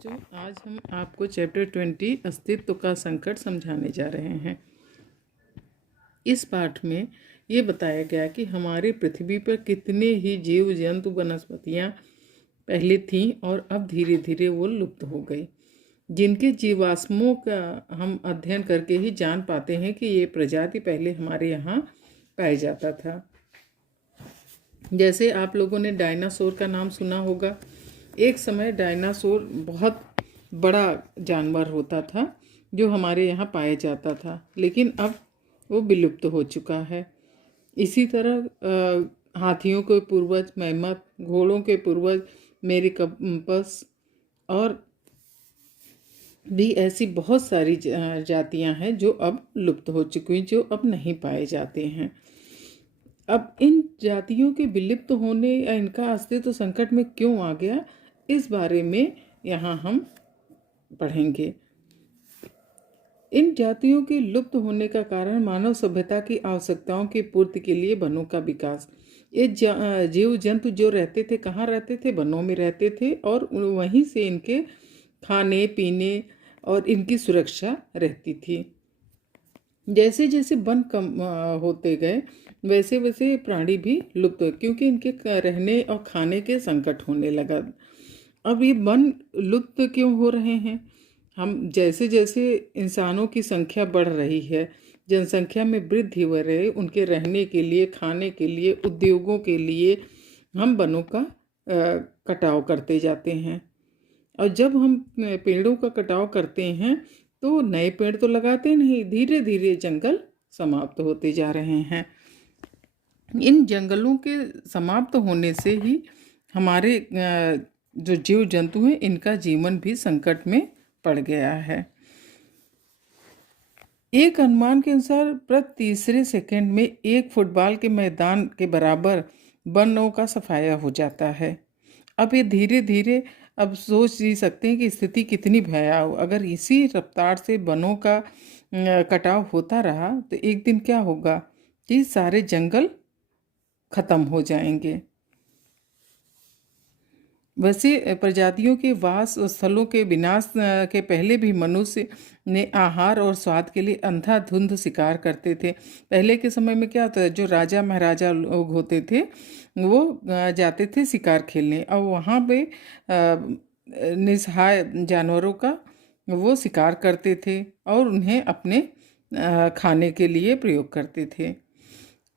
बच्चों, आज हम आपको चैप्टर 20 अस्तित्व का संकट समझाने जा रहे हैं। इस पाठ में ये बताया गया कि हमारी पृथ्वी पर कितने ही जीव जंतु वनस्पतियाँ पहले थीं और अब धीरे धीरे वो लुप्त हो गई, जिनके जीवाश्मों का हम अध्ययन करके ही जान पाते हैं कि ये प्रजाति पहले हमारे यहाँ पाया जाता था। जैसे आप लोगों ने डायनासोर का नाम सुना होगा। एक समय डायनासोर बहुत बड़ा जानवर होता था जो हमारे यहाँ पाया जाता था, लेकिन अब वो विलुप्त हो चुका है। इसी तरह हाथियों के पूर्वज मैमथ, घोड़ों के पूर्वज मेरिकम्पस और भी ऐसी बहुत सारी जातियां हैं जो अब लुप्त हो चुकी हैं, जो अब नहीं पाए जाते हैं। अब इन जातियों के विलुप्त होने या इनका अस्तित्व संकट में क्यों आ गया, इस बारे में यहाँ हम पढ़ेंगे। इन जातियों के लुप्त होने का कारण मानव सभ्यता की आवश्यकताओं की पूर्ति के लिए वनों का विकास। ये जीव जंतु जो रहते थे, कहाँ रहते थे? वनों में रहते थे, और वहीं से इनके खाने पीने और इनकी सुरक्षा रहती थी। जैसे जैसे वन कम होते गए, वैसे वैसे प्राणी भी लुप्त हुए, क्योंकि इनके रहने और खाने के संकट होने लगा। अब ये वन लुप्त क्यों हो रहे हैं? हम जैसे जैसे इंसानों की संख्या बढ़ रही है, जनसंख्या में वृद्धि हो रही है, उनके रहने के लिए, खाने के लिए, उद्योगों के लिए हम वनों का कटाव करते जाते हैं। और जब हम पेड़ों का कटाव करते हैं तो नए पेड़ तो लगाते नहीं, धीरे धीरे जंगल समाप्त होते जा रहे हैं। इन जंगलों के समाप्त होने से ही हमारे जो जीव जंतु हैं, इनका जीवन भी संकट में पड़ गया है। एक अनुमान के अनुसार प्रति तीसरे सेकंड में एक फुटबॉल के मैदान के बराबर वनों का सफाया हो जाता है। अब ये धीरे धीरे, अब सोच ही सकते हैं कि स्थिति कितनी भयावह। अगर इसी रफ्तार से वनों का कटाव होता रहा तो एक दिन क्या होगा कि सारे जंगल खत्म हो जाएंगे। वैसे प्रजातियों के वास स्थलों के विनाश के पहले भी मनुष्य ने आहार और स्वाद के लिए अंधाधुंध शिकार करते थे। पहले के समय में क्या होता है, जो राजा महाराजा लोग होते थे वो जाते थे शिकार खेलने, और वहाँ पे निसहाय जानवरों का वो शिकार करते थे और उन्हें अपने खाने के लिए प्रयोग करते थे।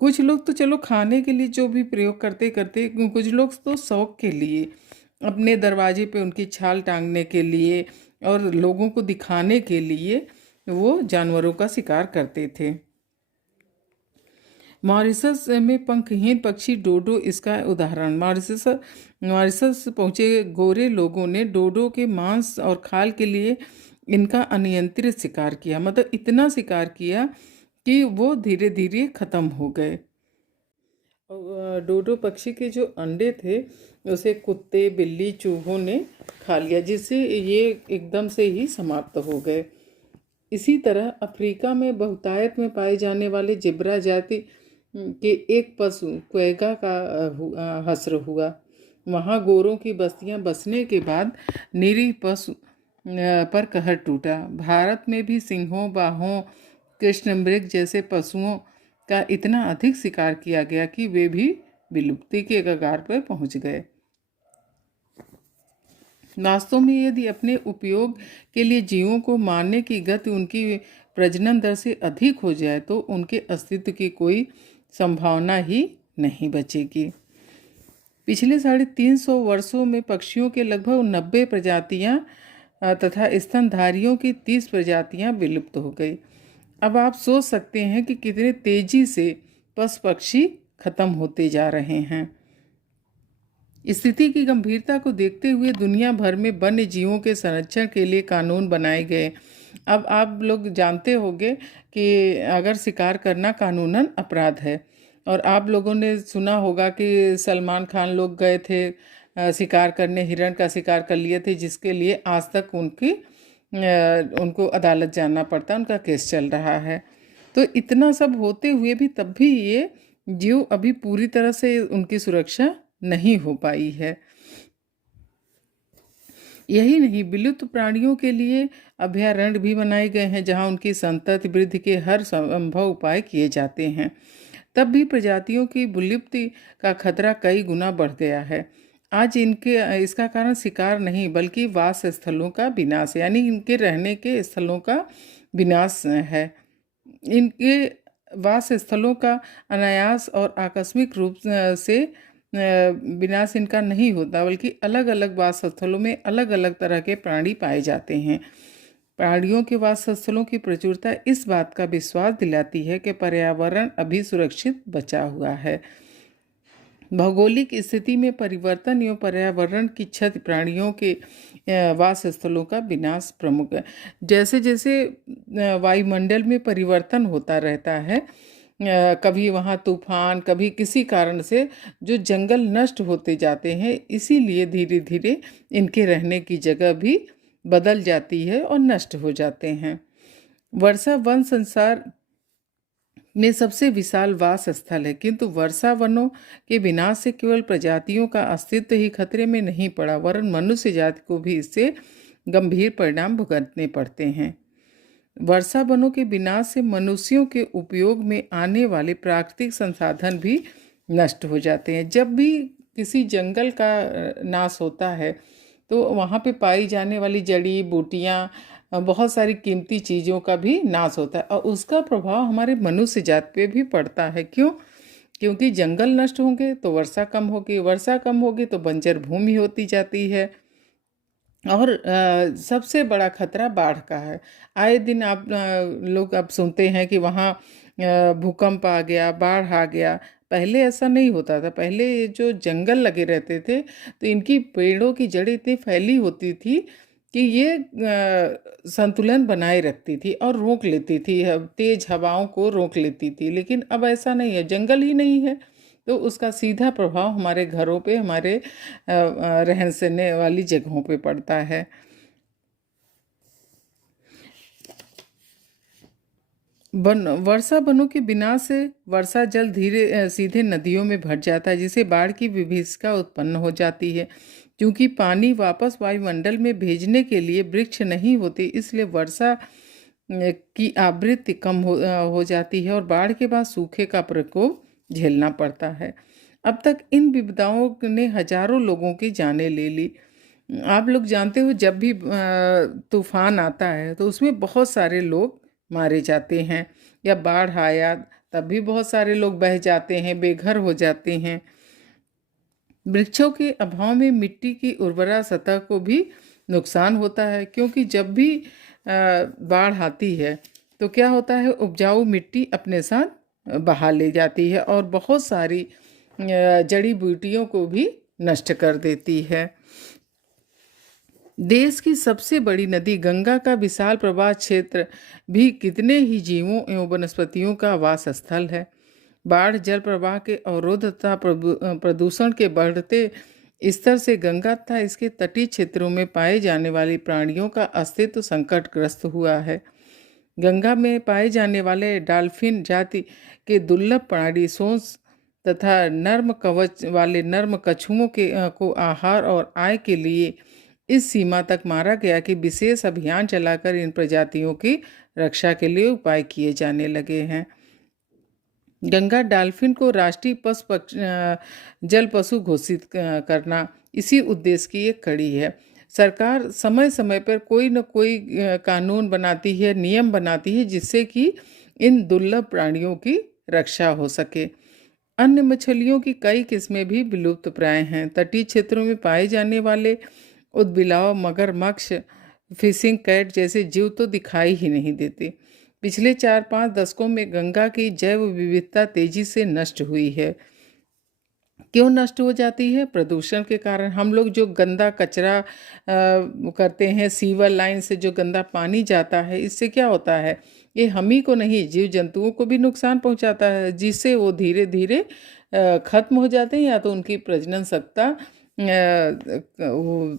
कुछ लोग तो चलो खाने के लिए जो भी प्रयोग करते करते, कुछ लोग तो शौक के लिए, अपने दरवाजे पे उनकी छाल टांगने के लिए और लोगों को दिखाने के लिए वो जानवरों का शिकार करते थे। मॉरिशस में पंखहीन पक्षी डोडो इसका उदाहरण। मॉरिशस पहुँचे गोरे लोगों ने डोडो के मांस और खाल के लिए इनका अनियंत्रित शिकार किया, मतलब इतना शिकार किया कि वो धीरे धीरे ख़त्म हो गए। डोडो पक्षी के जो अंडे थे उसे कुत्ते, बिल्ली, चूहों ने खा लिया, जिससे ये एकदम से ही समाप्त हो गए। इसी तरह अफ्रीका में बहुतायत में पाए जाने वाले जिब्रा जाति के एक पशु क्वेगा का हस्र हुआ। वहाँ गोरों की बस्तियाँ बसने के बाद निरीह पशु पर कहर टूटा। भारत में भी सिंहों, बाघों, कृष्णमृग जैसे पशुओं का इतना अधिक शिकार किया गया कि वे भी विलुप्ति के कगार पर पहुंच गए। वास्तव में यदि अपने उपयोग के लिए जीवों को मारने की गति उनकी प्रजनन दर से अधिक हो जाए तो उनके अस्तित्व की कोई संभावना ही नहीं बचेगी। पिछले 350 वर्षों में पक्षियों के लगभग 90 प्रजातियां तथा स्तनधारियों की 30 प्रजातियां विलुप्त हो गई। अब आप सोच सकते हैं कि कितने तेजी से पशु पक्षी खत्म होते जा रहे हैं। स्थिति की गंभीरता को देखते हुए दुनिया भर में वन्य जीवों के संरक्षण के लिए कानून बनाए गए। अब आप लोग जानते होंगे कि अगर शिकार करना कानूनन अपराध है, और आप लोगों ने सुना होगा कि सलमान खान लोग गए थे शिकार करने, हिरण का शिकार कर लिए थे, जिसके लिए आज तक उनको अदालत जाना पड़ता, उनका केस चल रहा है। तो इतना सब होते हुए भी तब भी ये जीव अभी पूरी तरह से उनकी सुरक्षा नहीं हो पाई है। यही नहीं, विलुप्त प्राणियों के लिए अभयारण्य भी बनाए गए हैं जहां उनकी संतति वृद्धि के हर संभव उपाय किए जाते हैं। तब भी प्रजातियों की विलुप्ति का खतरा कई गुना बढ़ गया है। आज इसका कारण शिकार नहीं बल्कि वास स्थलों का विनाश, यानी इनके रहने के स्थलों का विनाश है। इनके वास स्थलों का अनायास और आकस्मिक रूप से विनाश इनका नहीं होता, बल्कि अलग अलग वास स्थलों में अलग अलग तरह के प्राणी पाए जाते हैं। प्राणियों के वास स्थलों की प्रचुरता इस बात का विश्वास दिलाती है कि पर्यावरण अभी सुरक्षित बचा हुआ है। भौगोलिक स्थिति में परिवर्तन एवं पर्यावरण की क्षति प्राणियों के वास स्थलों का विनाश प्रमुख है। जैसे जैसे वायुमंडल में परिवर्तन होता रहता है, कभी वहाँ तूफान, कभी किसी कारण से जो जंगल नष्ट होते जाते हैं, इसीलिए धीरे धीरे इनके रहने की जगह भी बदल जाती है और नष्ट हो जाते हैं। वर्षा वन संसार में सबसे विशाल वास स्थल है, किंतु वर्षा वनों के विनाश से केवल प्रजातियों का अस्तित्व ही खतरे में नहीं पड़ा, वरन मनुष्य जाति को भी इससे गंभीर परिणाम भुगतने पड़ते हैं। वर्षा वनों के विनाश से मनुष्यों के उपयोग में आने वाले प्राकृतिक संसाधन भी नष्ट हो जाते हैं। जब भी किसी जंगल का नाश होता है तो वहाँ पे पाई जाने वाली जड़ी बूटियाँ, बहुत सारी कीमती चीज़ों का भी नाश होता है और उसका प्रभाव हमारे मनुष्य जाति पे भी पड़ता है। क्यों? क्योंकि जंगल नष्ट होंगे तो वर्षा कम होगी, वर्षा कम होगी तो बंजर भूमि होती जाती है। और सबसे बड़ा खतरा बाढ़ का है। आए दिन आप लोग अब सुनते हैं कि वहाँ भूकंप आ गया, बाढ़ आ गया। पहले ऐसा नहीं होता था। पहले जो जंगल लगे रहते थे तो इनकी पेड़ों की जड़ें इतनी फैली होती थी कि ये संतुलन बनाए रखती थी और रोक लेती थी, तेज हवाओं को रोक लेती थी। लेकिन अब ऐसा नहीं है, जंगल ही नहीं है, तो उसका सीधा प्रभाव हमारे घरों पे, हमारे रहन सहने वाली जगहों पे पड़ता है। वर्षा वनों के विनाश से वर्षा जल सीधे नदियों में भर जाता है, जिससे बाढ़ की विभीषिका उत्पन्न हो जाती है। क्योंकि पानी वापस वायुमंडल में भेजने के लिए वृक्ष नहीं होते, इसलिए वर्षा की आवृत्ति कम हो जाती है और बाढ़ के बाद सूखे का प्रकोप झेलना पड़ता है। अब तक इन विपदाओं ने हजारों लोगों की जानें ले ली। आप लोग जानते हो, जब भी तूफान आता है तो उसमें बहुत सारे लोग मारे जाते हैं, या बाढ़ आया तब भी बहुत सारे लोग बह जाते हैं, बेघर हो जाते हैं। वृक्षों के अभाव में मिट्टी की उर्वरा सतह को भी नुकसान होता है, क्योंकि जब भी बाढ़ आती है तो क्या होता है, उपजाऊ मिट्टी अपने साथ बहा ले जाती है और बहुत सारी जड़ी बूटियों को भी नष्ट कर देती है। देश की सबसे बड़ी नदी गंगा का विशाल प्रवाह क्षेत्र भी कितने ही जीवों एवं वनस्पतियों का वास स्थल है। बाढ़, जल प्रवाह के अवरोध तथा प्रदूषण के बढ़ते स्तर से गंगा तथा इसके तटीय क्षेत्रों में पाए जाने वाली प्राणियों का अस्तित्व संकटग्रस्त हुआ है। गंगा में पाए जाने वाले डॉल्फिन जाति के दुर्लभ प्राणी सोंस तथा नर्म कवच वाले नर्म कछुओं को आहार और आय के लिए इस सीमा तक मारा गया कि विशेष अभियान चलाकर इन प्रजातियों की रक्षा के लिए उपाय किए जाने लगे हैं। गंगा डॉल्फिन को राष्ट्रीय जल पशु घोषित करना इसी उद्देश्य की एक कड़ी है। सरकार समय समय पर कोई न कोई कानून बनाती है, नियम बनाती है, जिससे कि इन दुर्लभ प्राणियों की रक्षा हो सके। अन्य मछलियों की कई किस्में भी विलुप्त प्राय हैं। तटीय क्षेत्रों में पाए जाने वाले उदबिलाव, मगरमच्छ, फिशिंग कैट जैसे जीव तो दिखाई ही नहीं देते। पिछले 4-5 दशकों में गंगा की जैव विविधता तेजी से नष्ट हुई है। क्यों नष्ट हो जाती है? प्रदूषण के कारण। हम लोग जो गंदा कचरा करते हैं, सीवर लाइन से जो गंदा पानी जाता है, इससे क्या होता है, ये हम ही को नहीं, जीव जंतुओं को भी नुकसान पहुंचाता है, जिससे वो धीरे धीरे खत्म हो जाते हैं, या तो उनकी प्रजनन क्षमता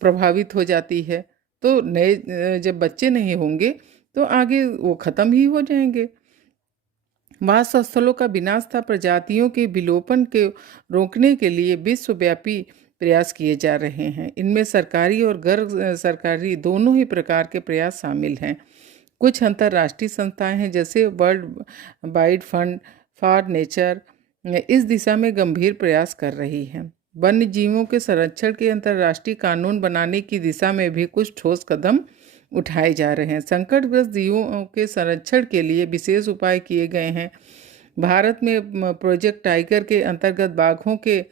प्रभावित हो जाती है। तो नए जब बच्चे नहीं होंगे तो आगे वो ख़त्म ही हो जाएंगे। वास स्थलों का विनाश था प्रजातियों के विलोपन के रोकने के लिए विश्वव्यापी प्रयास किए जा रहे हैं। इनमें सरकारी और गैर सरकारी दोनों ही प्रकार के प्रयास शामिल हैं। कुछ अंतर्राष्ट्रीय संस्थाएं हैं जैसे world wide fund for nature इस दिशा में गंभीर प्रयास कर रही हैं। वन्य जीवों के संरक्षण के अंतर्राष्ट्रीय कानून बनाने की दिशा में भी कुछ ठोस कदम उठाए जा रहे हैं। संकटग्रस्त जीवों के संरक्षण के लिए विशेष उपाय किए गए हैं। भारत में प्रोजेक्ट टाइगर के अंतर्गत बाघों के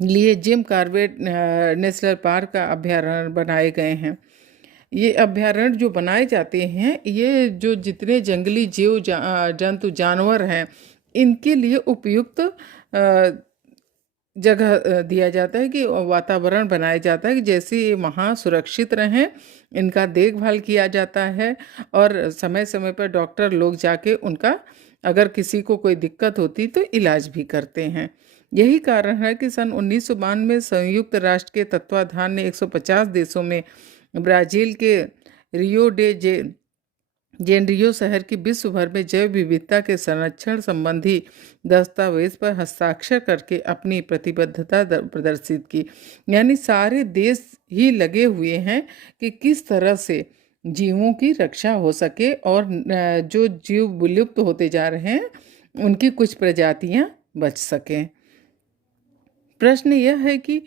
लिए जिम कॉर्बेट नेशनल पार्क का अभयारण्य बनाए गए हैं। ये अभयारण्य जो बनाए जाते हैं, ये जो जितने जंगली जीव जंतु जानवर हैं, इनके लिए उपयुक्त जगह दिया जाता है कि वातावरण बनाया जाता है कि जैसे ये वहाँ सुरक्षित रहें, इनका देखभाल किया जाता है और समय समय पर डॉक्टर लोग जाके उनका अगर किसी को कोई दिक्कत होती तो इलाज भी करते हैं। यही कारण है कि सन 1992 में संयुक्त राष्ट्र के तत्वाधान ने 150 देशों में ब्राज़ील के रियो डे जेनेरियो शहर की विश्व भर में जैव विविधता के संरक्षण संबंधी दस्तावेज पर हस्ताक्षर करके अपनी प्रतिबद्धता प्रदर्शित की। यानी सारे देश ही लगे हुए हैं कि किस तरह से जीवों की रक्षा हो सके और जो जीव विलुप्त होते जा रहे हैं उनकी कुछ प्रजातियां बच सकें। प्रश्न यह है कि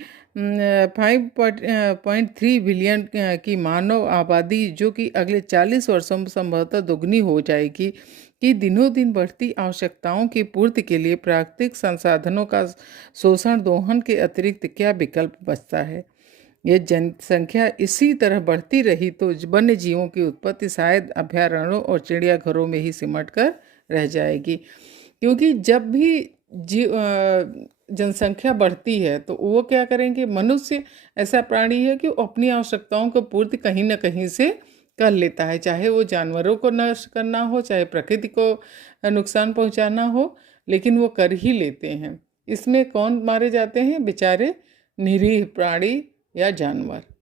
5.3 बिलियन की मानव आबादी जो कि अगले 40 वर्षों में संभवतः दोगुनी हो जाएगी, कि दिनों दिन बढ़ती आवश्यकताओं की पूर्ति के लिए प्राकृतिक संसाधनों का शोषण दोहन के अतिरिक्त क्या विकल्प बचता है। यह जनसंख्या इसी तरह बढ़ती रही तो वन्य जीवों की उत्पत्ति शायद अभयारण्यों और चिड़ियाघरों में ही सिमट कर रह जाएगी, क्योंकि जब भी जनसंख्या बढ़ती है तो वो क्या करेंगे, मनुष्य ऐसा प्राणी है कि वो अपनी आवश्यकताओं को पूर्ति कहीं ना कहीं से कर लेता है, चाहे वो जानवरों को नष्ट करना हो, चाहे प्रकृति को नुकसान पहुंचाना हो, लेकिन वो कर ही लेते हैं। इसमें कौन मारे जाते हैं? बेचारे निरीह प्राणी या जानवर।